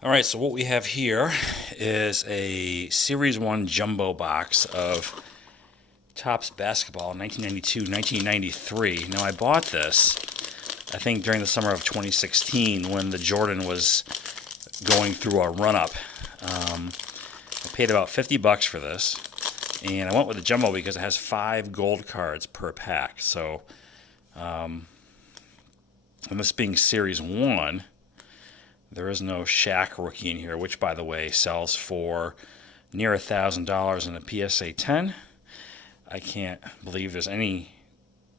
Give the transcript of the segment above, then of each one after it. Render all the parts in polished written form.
All right, so what we have here is a Series 1 jumbo box of Topps basketball 1992, 1993. Now, I bought this, I think, during the summer of 2016 when the Jordan was going through a run-up. I paid about $50 for this, and I went with the jumbo because it has 5 gold cards per pack. So, and this being Series 1, there is no Shaq rookie in here, which, by the way, sells for near $1,000 in a PSA 10. I can't believe there's any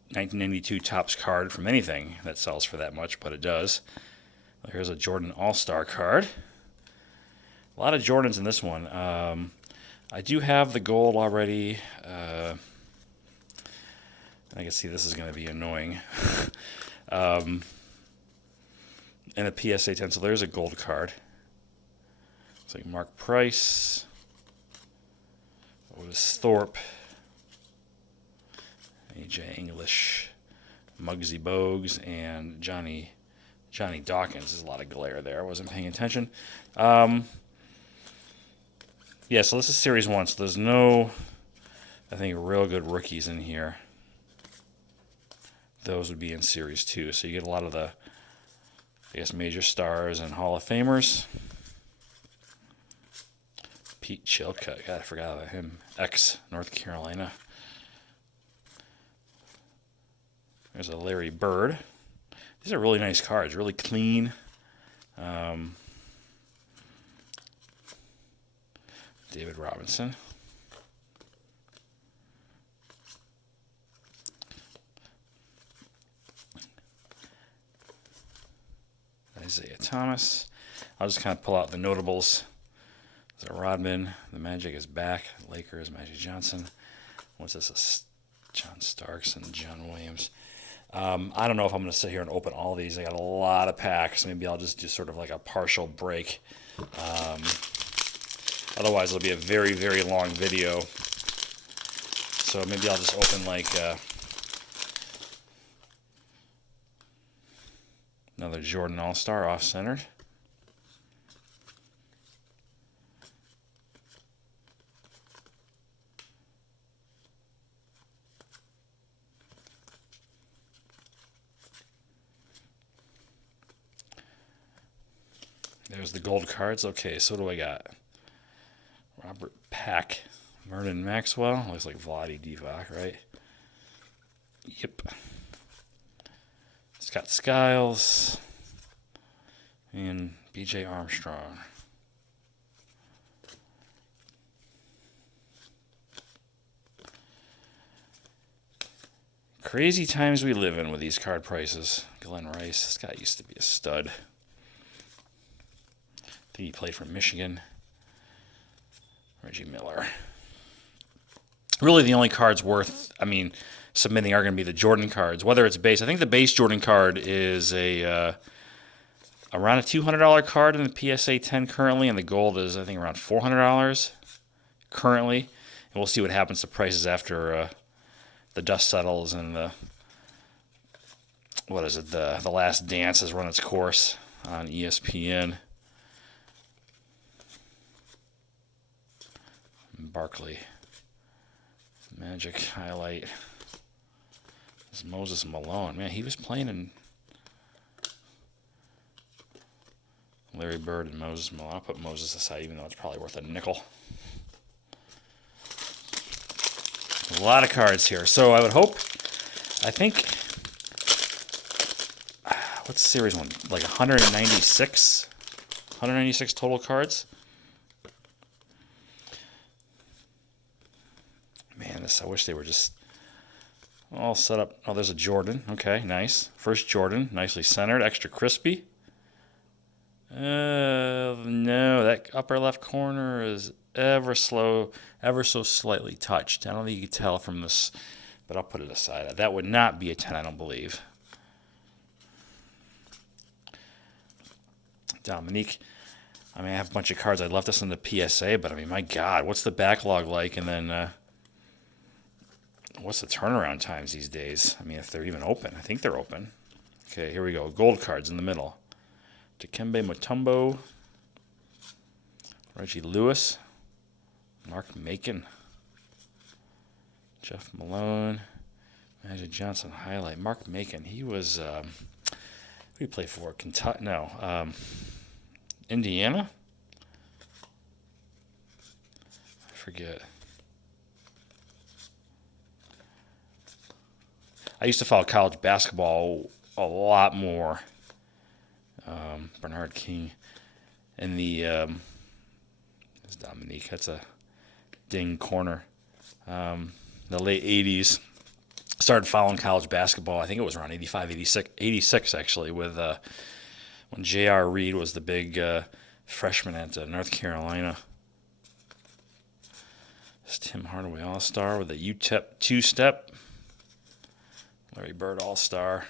1992 Topps card from anything that sells for that much, but it does. Here's a Jordan All-Star card. A lot of Jordans in this one. I do have the gold already. I can see this is going to be annoying. And a PSA 10, so there's a gold card. It's like Mark Price, Otis Thorpe, AJ English, Muggsy Bogues, and Johnny Dawkins. There's a lot of glare there. I wasn't paying attention. Yeah, so this is Series 1, so there's no, I think, real good rookies in here. Those would be in Series 2, so you get a lot of the, I guess, major stars and Hall of Famers. Pete Chilcutt, God, I forgot about him. Ex-North Carolina. There's a Larry Bird. These are really nice cards, really clean. David Robinson. Isaiah Thomas. I'll just kind of pull out the notables. There's a Rodman. The Magic is back. Lakers, Magic Johnson. What's this? John Starks and John Williams. I don't know if I'm going to sit here and open all these. I got a lot of packs. Maybe I'll just do sort of like a partial break. Otherwise, it'll be a very, very long video. So maybe I'll just open like another Jordan All-Star off-centered. There's the gold cards. Okay, so what do I got? Robert Pack, Vernon Maxwell. Looks like Vlade Divac, right? Yep. Scott Skiles and B.J. Armstrong. Crazy times we live in with these card prices. Glenn Rice, this guy used to be a stud. I think he played for Michigan. Reggie Miller. Really, the only cards worth, submitting are going to be the Jordan cards, whether it's base. I think the base Jordan card is around a $200 card in the PSA 10 currently, and the gold is, I think, around $400 currently. And we'll see what happens to prices after the dust settles and the Last Dance has run its course on ESPN. Barkley. Magic highlight. This is Moses Malone. Man, he was playing in Larry Bird and Moses Malone. I'll put Moses aside, even though it's probably worth a nickel. A lot of cards here. So I would hope, I think, what's Series 1? Like 196? 196 total cards? Man, I wish they were just all set up. Oh, there's a Jordan. Okay, nice. First Jordan, nicely centered, extra crispy. No, that upper left corner is ever so slightly touched. I don't think you can tell from this, but I'll put it aside. That would not be a 10, I don't believe. Dominique. I have a bunch of cards. I left this in the PSA, but my God, what's the backlog like? And then what's the turnaround times these days? If they're even open. I think they're open. Okay, here we go. Gold cards in the middle. Dikembe Mutombo. Reggie Lewis, Mark Macon, Jeff Malone, Magic Johnson highlight. Mark Macon, he was, who did he play for? Kentucky? No, Indiana? I forget. I used to follow college basketball a lot more. Bernard King. And that's Dominique. That's a ding corner. The late 80s. Started following college basketball. I think it was around 85, 86 actually, with when J.R. Reed was the big freshman at North Carolina. It's Tim Hardaway All-Star with a UTEP two-step. Larry Bird All-Star.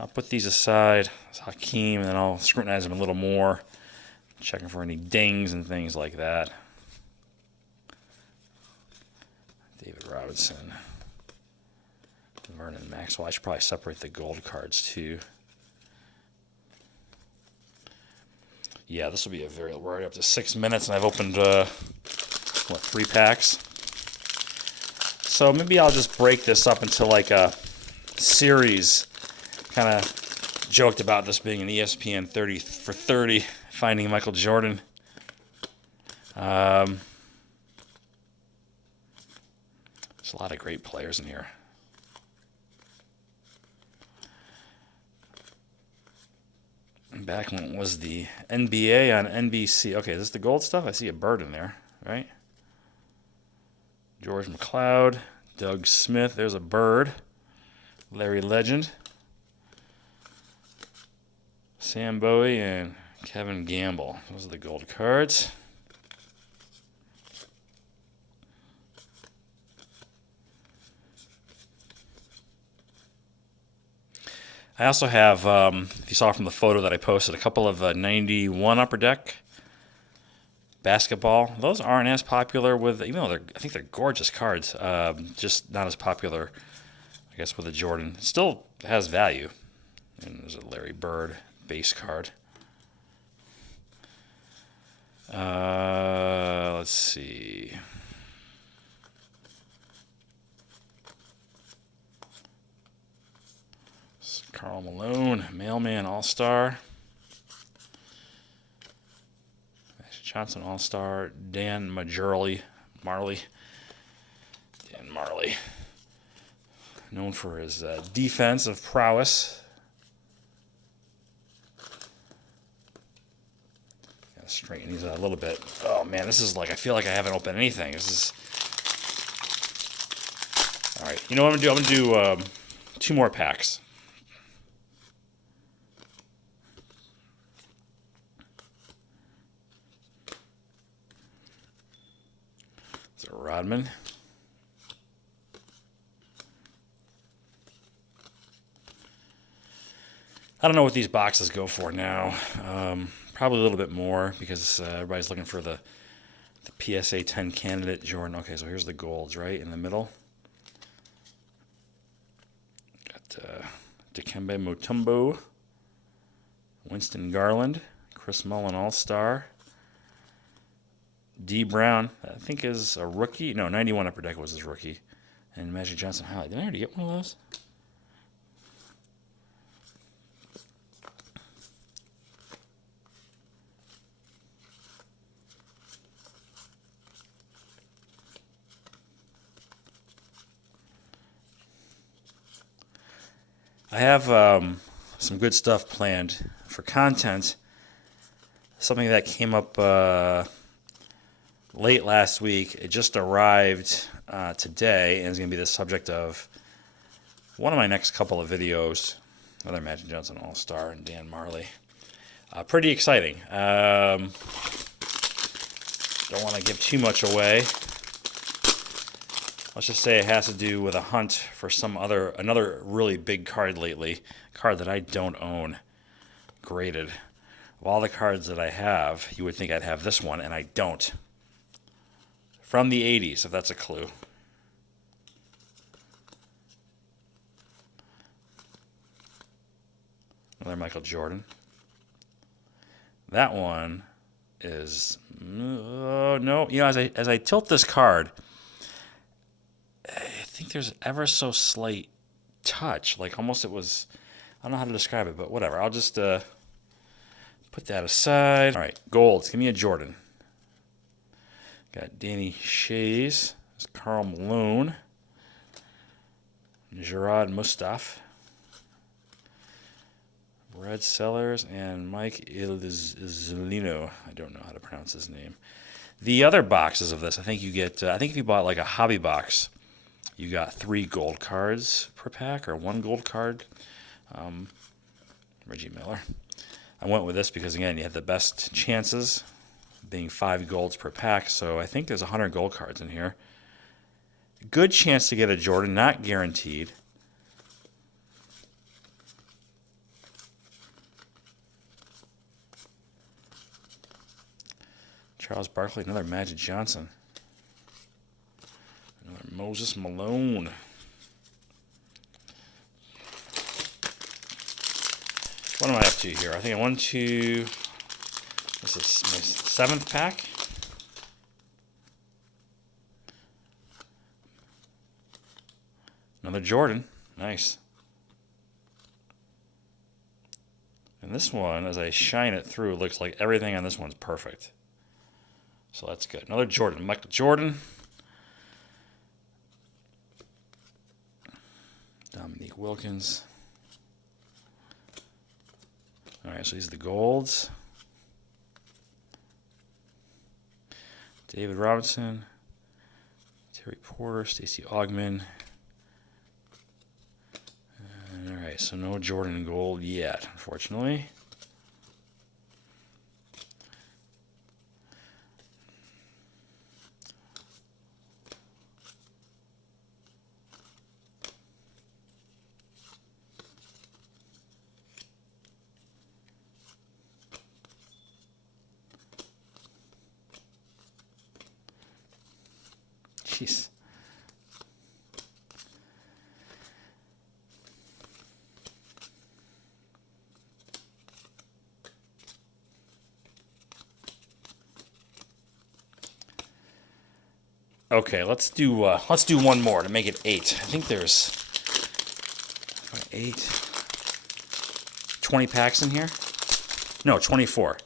I'll put these aside. It's Hakeem, and then I'll scrutinize them a little more, checking for any dings and things like that. David Robinson. Vernon Maxwell. I should probably separate the gold cards too. Yeah, this will be we're already up to 6 minutes, and I've opened, 3 packs? So maybe I'll just break this up into like a series. Kind of joked about this being an ESPN 30 for 30, finding Michael Jordan. There's a lot of great players in here. Back when it was the NBA on NBC. Okay, is this the gold stuff? I see a bird in there, right? George McLeod, Doug Smith. There's a bird. Larry Legend. Sam Bowie and Kevin Gamble. Those are the gold cards. I also have, if you saw from the photo that I posted, a couple of 91 Upper Deck basketball. Those aren't as popular even though I think they're gorgeous cards, just not as popular, I guess, with the Jordan. It still has value. And there's a Larry Bird base card. Let's see. Karl Malone, Mailman All-Star. Johnson All-Star. Dan Marley. Dan Marley. Known for his defensive prowess. Gotta straighten these out a little bit. Oh man, this is like, I feel like I haven't opened anything. This is... Alright, you know what I'm gonna do? I'm gonna do 2 more packs. Rodman. I don't know what these boxes go for now. Probably a little bit more because everybody's looking for the PSA 10 candidate Jordan. Okay, so here's the golds right in the middle. Got Dikembe Mutombo, Winston Garland, Chris Mullin All-Star. D. Brown, I think, is a rookie. No, 91 Upper Deck was his rookie. And Magic Johnson highlight. Did I already get one of those? I have some good stuff planned for content. Something that came up late last week. It just arrived today, and is going to be the subject of one of my next couple of videos. Another Magic Johnson All-Star and Dan Marley. Pretty exciting. Don't want to give too much away. Let's just say it has to do with a hunt for another really big card lately. A card that I don't own. Graded. Of all the cards that I have, you would think I'd have this one, and I don't. From the 80s, if that's a clue. Another Michael Jordan. That one is no. You know, as I tilt this card, I think there's ever so slight touch, like almost it was. I don't know how to describe it, but whatever. I'll just put that aside. All right, golds. Give me a Jordan. Got Danny Shays, Karl Malone, Gerard Mustaf, Red Sellers, and Mike Izzolino. I don't know how to pronounce his name. The other boxes of this, I think you get. I think if you bought like a hobby box, you got 3 gold cards per pack or 1 gold card. Reggie Miller. I went with this because again, you have the best chances, being 5 golds per pack. So I think there's 100 gold cards in here. Good chance to get a Jordan, not guaranteed. Charles Barkley, another Magic Johnson. Another Moses Malone. What am I up to here? I think I won to. This is my 7th pack. Another Jordan. Nice. And this one, as I shine it through, looks like everything on this one's perfect. So that's good. Another Jordan. Michael Jordan. Dominique Wilkins. All right, so these are the golds. David Robinson, Terry Porter, Stacey Augmon. All right, so no Jordan gold yet, unfortunately. Jeez. Okay, let's do one more to make it 8. I think there's 20 packs in here. No, 24.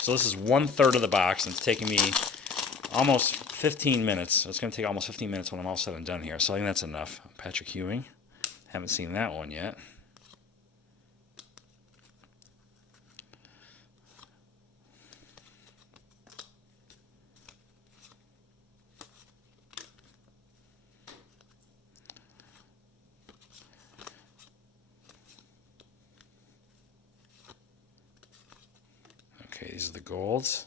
So this is 1/3 of the box, and it's taking me almost 15 minutes. It's going to take almost 15 minutes when I'm all said and done here. So I think that's enough. Patrick Ewing. Haven't seen that one yet. Okay, these are the golds.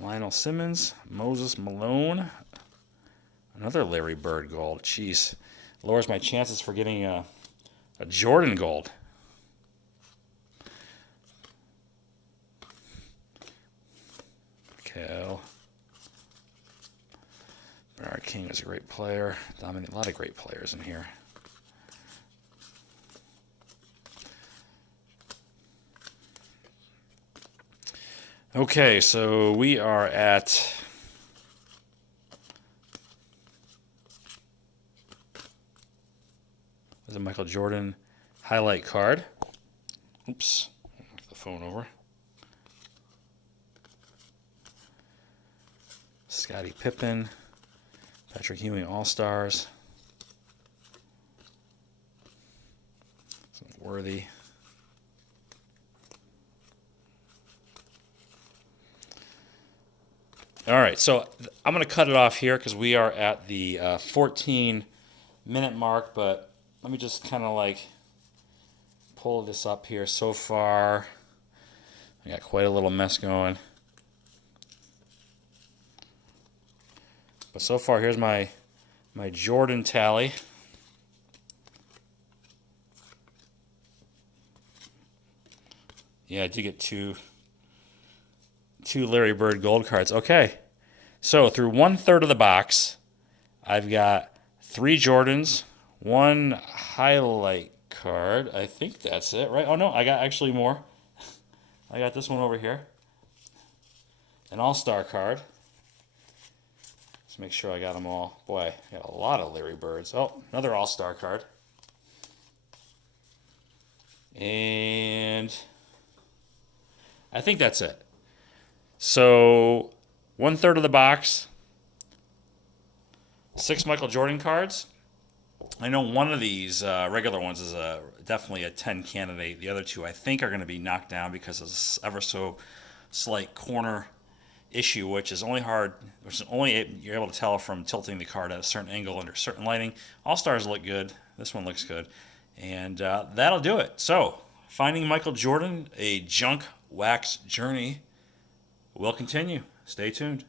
Lionel Simmons, Moses Malone, another Larry Bird gold. Jeez, lowers my chances for getting a Jordan gold. Cal. Bernard King is a great player. A lot of great players in here. Okay, so we are at there's a Michael Jordan highlight card. Oops, knock the phone over. Scottie Pippen, Patrick Ewing All-Stars. Worthy. All right, so I'm going to cut it off here because we are at the 14-minute mark, but let me just kind of like pull this up here. So far, I got quite a little mess going. But so far, here's my Jordan tally. Yeah, I did get two Larry Bird gold cards. Okay, so through 1/3 of the box, I've got 3 Jordans, 1 highlight card. I think that's it, right? Oh no, I got actually more. I got this one over here. An All-Star card. Let's make sure I got them all. Boy, I got a lot of Larry Birds. Oh, another All-Star card. And I think that's it. So 1/3 of the box. 6 Michael Jordan cards. I know one of these regular ones is definitely a 10 candidate. The other two I think are going to be knocked down because of this ever so slight corner issue, which is only you're able to tell from tilting the card at a certain angle under certain lighting. All Stars look good. This one looks good. And that'll do it. So, finding Michael Jordan, a junk wax journey will continue. Stay tuned.